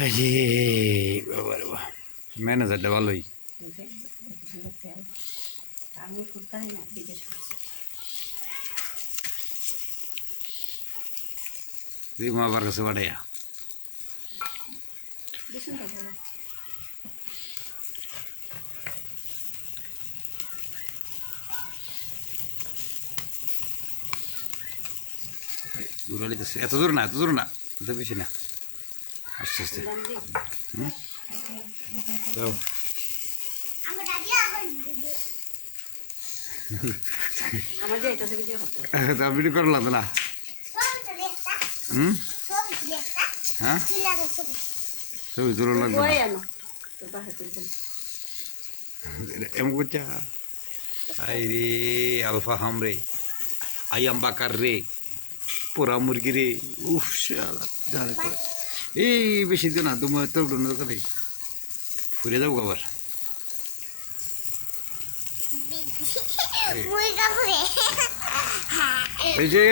আরে বাবা রে বাবা, ম্যানেজারটা ভালোই। আমি কোথায় না বিদেশ করছি মা আবার কাছে বাড়াইয়া দেখুন দাদা দূরে লিতেছে, এত দূর না, এত দূর না, এত বেশি না, আস্তে আস্তে। দাও আমার যে এটা ভিডিও করতে তা ভিডিও করলা তো না? হুম, হ্যাঁ ছবি তুলো লাগবে বই আনো তোর বাসা তুলবেন এমন করছা। আই রে আলফা হাম রে, আইয়াম বাকার রে, পোড়া মুরগি রে, উফ শালা জানে করে। এই বেশি দিন না, তোমার তো দোকানে ঘুরে যাবো আবার। এই যে